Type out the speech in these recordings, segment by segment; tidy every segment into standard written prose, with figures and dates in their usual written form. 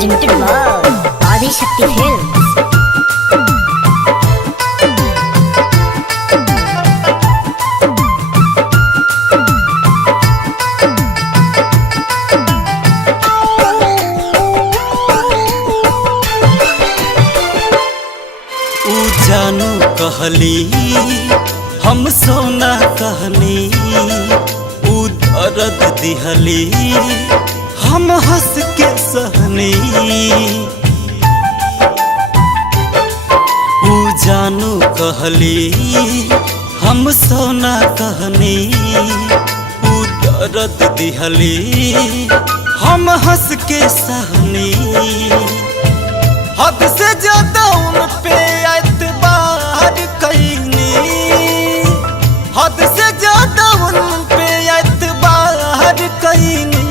presented by Adi Shakti Films. जानू कहली हम सोना कहनी, ऊ दर्द दिहली हम हंस के सहनी। ऊ जानू कहली हम सोना कहनी, ऊ दर्द दिहली हम हंस के सहनी। हद से ज्यादा उन पे एतबार कईनी, हद से ज्यादा उन पे एतबार कईनी।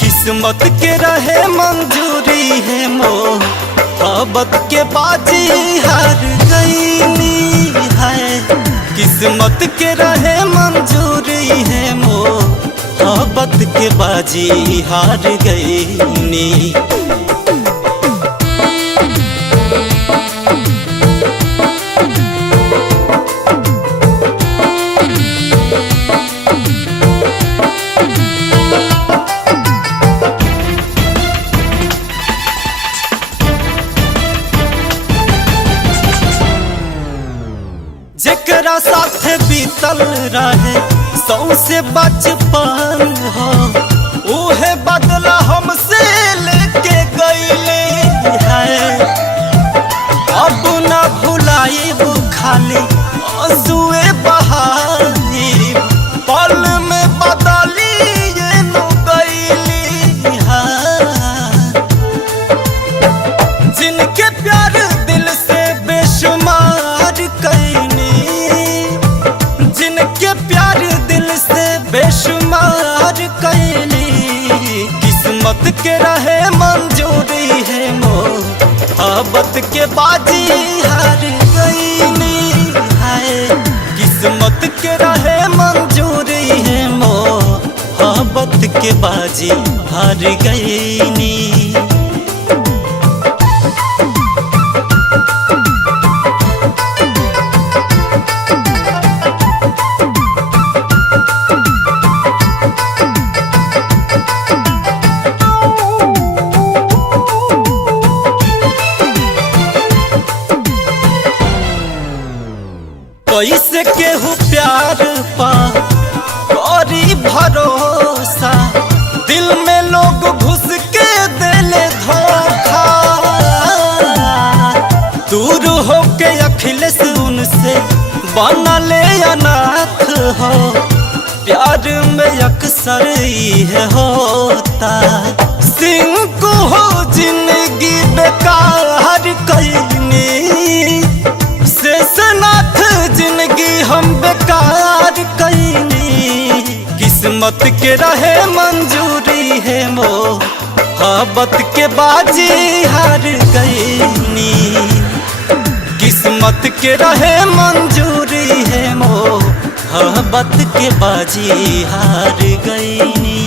किस्मत के रहे मंजूरी है मोहब्बत के बाजी हार गईनी है। किस्मत के रहे मंजूरी है मोहब्बत के बाजी हार गईनी। जेकरा साथ बीतल रहे सौसे बचपन हो, उहे बदला हमसे लेके गईले है। अब न भुलाइब खाली आंसुए बहाई, पल में बदली ये नु गईली है। जिनके प्यार दिल से बेशुमार कईनी, जिनके प्यार दिल से बेशुमार कईनी। किस्मत के रहे मंजूरी है मोहब्बत के बाजी हार गईनी है। किस्मत के रहे मंजूरी है मोहब्बत के बाजी हार गईनी। कैसे केहू प्यार पा करी भरोसा, दिल में लोग घुस के दिले धोखा। दूर होके अखिलेश उनसे बनले अनाथ हो, प्यार में अक्सर ये होता। सिंह को हो जिंदगी बेकार कईनी, शेषनाथ जिंदगी हम बेकार कईनी। किस्मत के रहे मंजूरी है मोहब्बत के बाजी हार गईनी। किस्मत के रहे मंजूरी है मोहब्बत के बाजी हार गईनी।